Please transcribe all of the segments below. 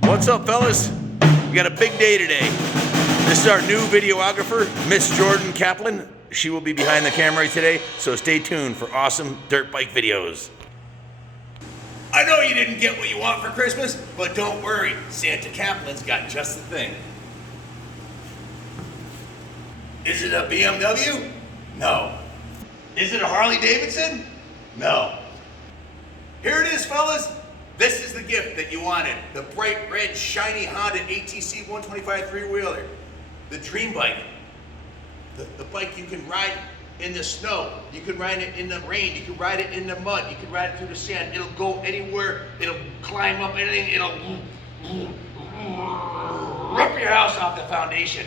What's up, fellas? We got a big day today. This is our new videographer, Miss Jordan Kaplan. She will be behind the camera today, so stay tuned for awesome dirt bike videos. I know you didn't get what you want for Christmas, but don't worry, Santa Kaplan's got just the thing. Is it a BMW? No. Is it a Harley Davidson? No. Here it is, fellas. This is the gift that you wanted. The bright red, shiny Honda ATC125 three-wheeler. The dream bike. The bike you can ride in the snow. You can ride it in the rain. You can ride it in the mud. You can ride it through the sand. It'll go anywhere. It'll climb up anything. It'll rip your house off the foundation.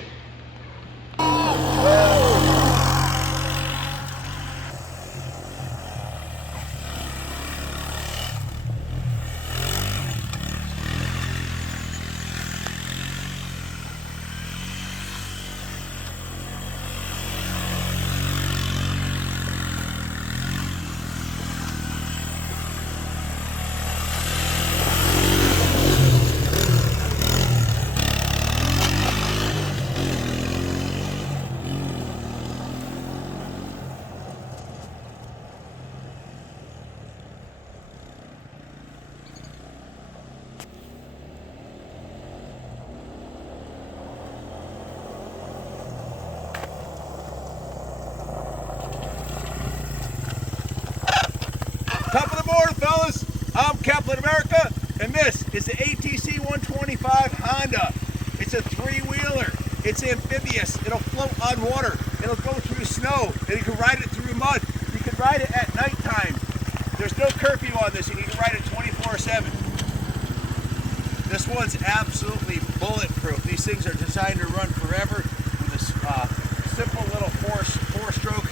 Top of the board, fellas. I'm Kaplan America, and this is the ATC125 Honda. It's a three-wheeler. It's amphibious. It'll float on water. It'll go through snow, and you can ride it through mud. You can ride it at nighttime. There's no curfew on this, and you can ride it 24/7. This one's absolutely bulletproof. These things are designed to run forever with a simple little four-stroke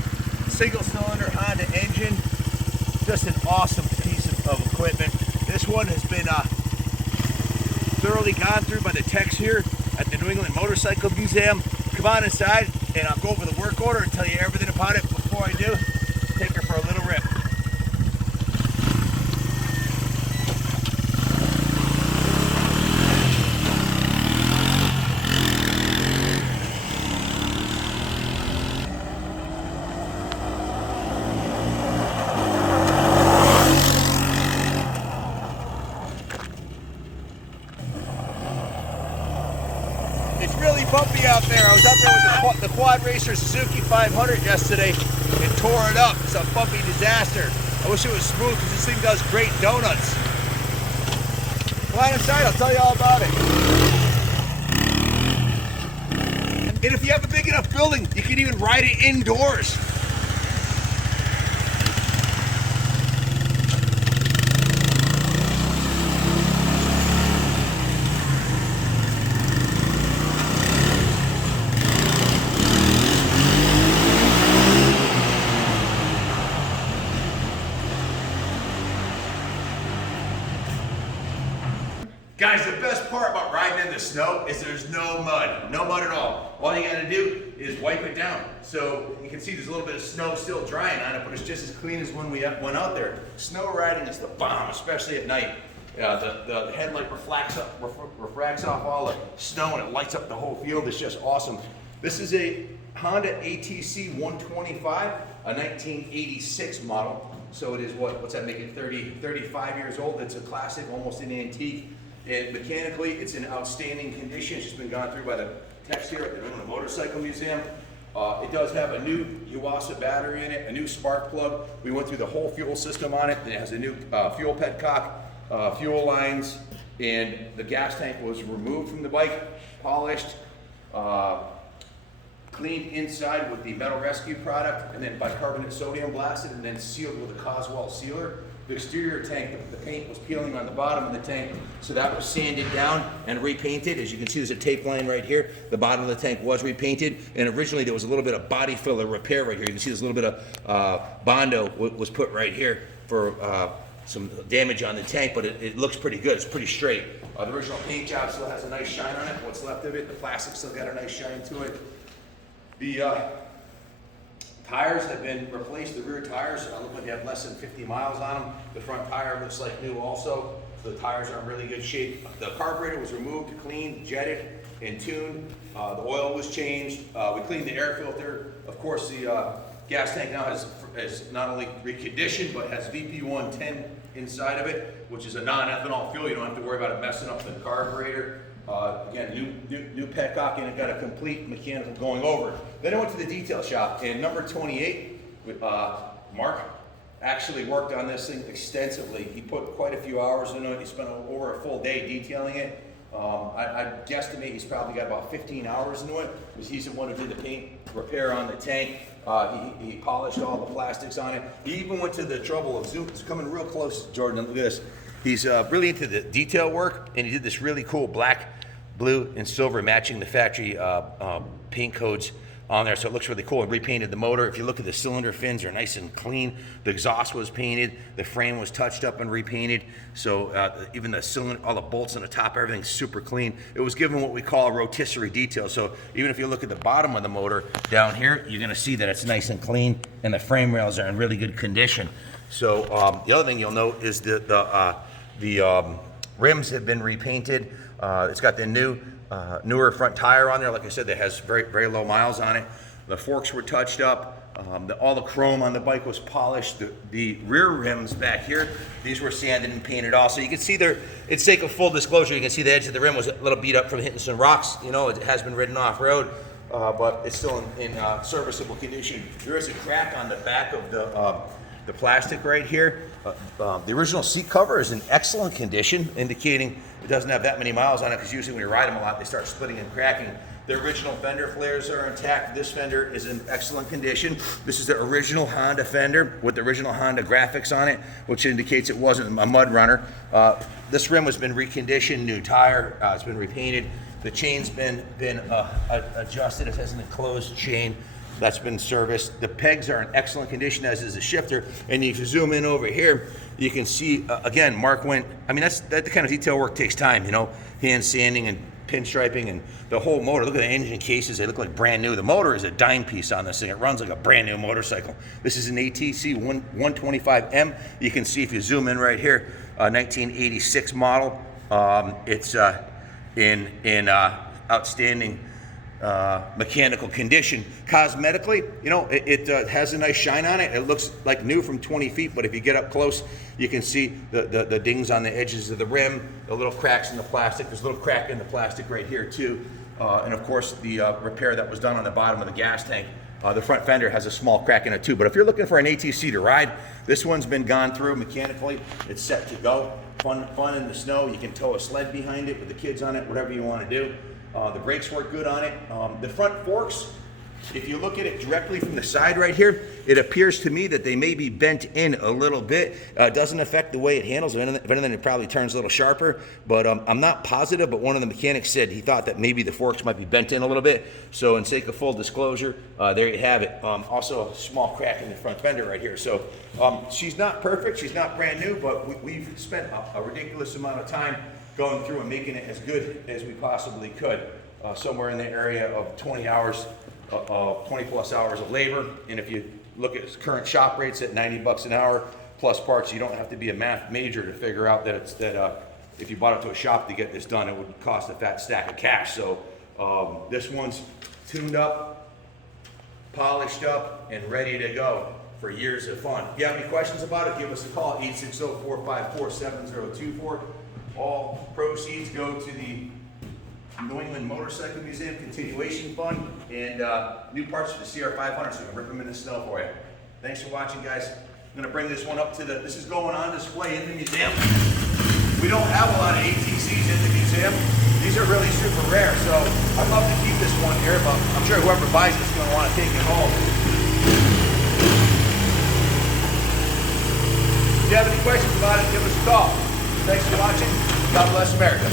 single-cylinder Honda engine. Just an awesome piece of equipment. This one has been thoroughly gone through by the techs here at the New England Motorcycle Museum. Come on inside and I'll go over the work order and tell you everything about it. Before I do, take her for a little rip. It's really bumpy out there. I was out there with the Quad Racer Suzuki 500 yesterday and tore it up. It's a bumpy disaster. I wish it was smooth because this thing does great donuts. Come on inside, I'll tell you all about it. And if you have a big enough building, you can even ride it indoors. Guys, the best part about riding in the snow is there's no mud. No mud at all. All you gotta do is wipe it down. So you can see there's a little bit of snow still drying on it, but it's just as clean as when we went out there. Snow riding is the bomb, especially at night. The headlight refracts off all the snow and it lights up the whole field. It's just awesome. This is a Honda ATC 125, a 1986 model. So it is, what's that make it, 35 years old. It's a classic, almost an antique. And mechanically, it's in outstanding condition. It's just been gone through by the techs here at the New England Motorcycle Museum. It does have a new Yuasa battery in it, a new spark plug. We went through the whole fuel system on it. It has a new fuel petcock, fuel lines, and the gas tank was removed from the bike, polished, cleaned inside with the Metal Rescue product, and then bicarbonate sodium blasted, and then sealed with a Coswell sealer. The exterior tank, the paint was peeling on the bottom of the tank, so that was sanded down and repainted. As you can see, there's a tape line right here. The bottom of the tank was repainted, and originally there was a little bit of body filler repair right here. You can see there's a little bit of Bondo was put right here for some damage on the tank, but it looks pretty good. It's pretty straight. The original paint job still has a nice shine on it. What's left of it, the plastic still got a nice shine to it. The tires have been replaced. The rear tires look like they have less than 50 miles on them. The front tire looks like new also. So the tires are in really good shape. The carburetor was removed, cleaned, jetted, and tuned. The oil was changed. We cleaned the air filter. Of course, the gas tank now has not only reconditioned, but has VP110 inside of it, which is a non-ethanol fuel. You don't have to worry about it messing up the carburetor. Again, new petcock, and it got a complete mechanical going over. Then I went to the detail shop, and number 28 with Mark actually worked on this thing extensively. He put quite a few hours into it. He spent over a full day detailing it. I guesstimate he's probably got about 15 hours into it, because he's the one who did the paint repair on the tank. He polished all the plastics on it. He even went to the trouble of it's coming real close, Jordan. Look at this. He's really into the detail work, and he did this really cool black, blue, and silver matching the factory paint codes on there, so it looks really cool. And repainted the motor. If you look at the cylinder fins, they're nice and clean. The exhaust was painted. The frame was touched up and repainted. So even the cylinder, all the bolts on the top, everything's super clean. It was given what we call a rotisserie detail. So even if you look at the bottom of the motor down here, you're gonna see that it's nice and clean, and the frame rails are in really good condition. So the other thing you'll note is the rims have been repainted. It's got the newer front tire on there. Like I said, that has very, very low miles on it. The forks were touched up. All the chrome on the bike was polished. The rear rims back here, these were sanded and painted also. You can see there, it's sake of full disclosure, you can see the edge of the rim was a little beat up from hitting some rocks. You know, it has been ridden off-road, but it's still in serviceable condition. There is a crack on the back of the plastic right here. The original seat cover is in excellent condition, indicating it doesn't have that many miles on it, because usually when you ride them a lot, they start splitting and cracking. The original fender flares are intact. This fender is in excellent condition. This is the original Honda fender with the original Honda graphics on it, which indicates it wasn't a mud runner. This rim has been reconditioned, new tire, it's been repainted. The chain's been adjusted. It has an enclosed chain. That's been serviced. The pegs are in excellent condition, as is the shifter. And if you zoom in over here, you can see, again, Mark went, I mean, that kind of detail work takes time, you know, hand sanding and pinstriping, and the whole motor. Look at the engine cases, they look like brand new. The motor is a dime piece on this thing. It runs like a brand new motorcycle. This is an ATC125M. You can see if you zoom in right here, 1986 model. It's in outstanding mechanical condition. Cosmetically, you know, it has a nice shine on it. It looks like new from 20 feet, but if you get up close, you can see the dings on the edges of the rim, the little cracks in the plastic. There's a little crack in the plastic right here too. And of course, the repair that was done on the bottom of the gas tank. The front fender has a small crack in it too. But if you're looking for an ATC to ride, this one's been gone through mechanically. It's set to go. Fun in the snow. You can tow a sled behind it with the kids on it, whatever you want to do. The brakes work good on it. The front forks, if you look at it directly from the side right here, it appears to me that they may be bent in a little bit. It doesn't affect the way it handles. If anything, it probably turns a little sharper, but I'm not positive, but one of the mechanics said he thought that maybe the forks might be bent in a little bit. So in sake of full disclosure, there you have it. Also a small crack in the front fender right here. So she's not perfect, she's not brand new, but we've spent a ridiculous amount of time going through and making it as good as we possibly could. Somewhere in the area of 20 hours, 20 plus hours of labor. And if you look at current shop rates at 90 bucks an hour plus parts, you don't have to be a math major to figure out that if you bought it to a shop to get this done, it would cost a fat stack of cash. So this one's tuned up, polished up, and ready to go for years of fun. If you have any questions about it, give us a call, 860-454-7024. All proceeds go to the New England Motorcycle Museum Continuation Fund, and new parts for the CR500, so we can rip them in the snow for you. Thanks for watching, guys. I'm going to bring this one up to this is going on display in the museum. We don't have a lot of ATCs in the museum. These are really super rare, so I'd love to keep this one here, but I'm sure whoever buys this is going to want to take it home. If you have any questions about it, give us a call. Thanks for watching. God bless America.